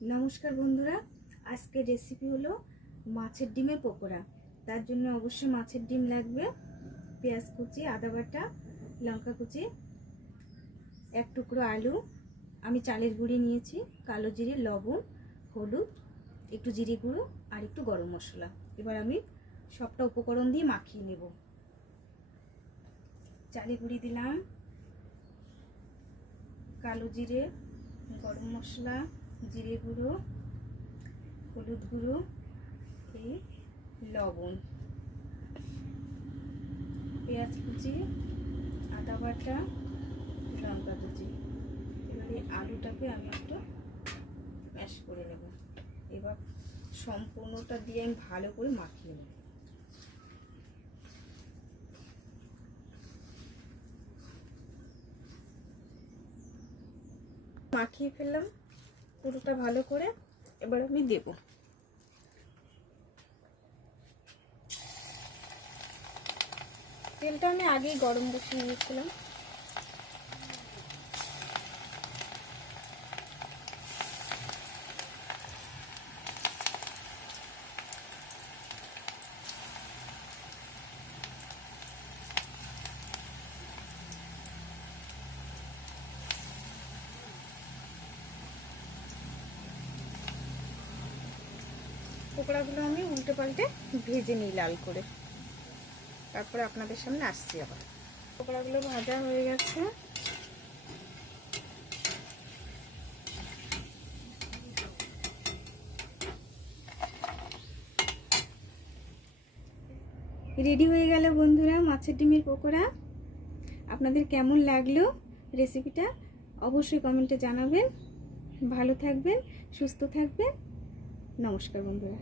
नमस्कार बंधुरा आज के रेसिपि हलो माछेर डिमेर पकोड़ा। तार जन्य अवश्य माछेर डिम लागबे, पेঁয়াজ कुचि, आदा बाटा, लंका कुचि, एक टुकरो आलू, आमी चालेर गुड़ी निয়েছি, कालो जिरे, लवण, हलुद, एकटू जिरे गुঁড়ো और एकटू गरम मशला। एबार आमी सबटा उपकरण दिए माखिए नेब। चालेर गुड़ी दिलाम, कालो जिरे, गरम मशला, जिरे गुঁড়ো, हलुद गुঁড়ো, लवण, पेঁয়াজ कुचि, आदा बाटा, लंका कुचि। एबारे आलूटाके आमी एकटु मैश करे नेब। एबार सम्पूर्णटा दिए आमी भालो करे माखिए नेब। माखिए फेललाम পুরোটা ভালো করে। এবার আমি দেব। তেলটা আমি আগেই গরম বসিয়ে নিয়েছিলাম। পকোড়াগুলো আমি উল্টে পাল্টে ভেজে নিই লাল করে, তারপরে আপনাদের সামনে আসছি। আবার পকোড়াগুলো ভাজা হয়ে গেছে। রেডি হয়ে গেল বন্ধুরা মাছের ডিমের পকোড়া। আপনাদের কেমন লাগলো রেসিপিটা অবশ্যই কমেন্টে জানাবেন। ভালো থাকবেন, সুস্থ থাকবেন। নমস্কার বন্ধুরা।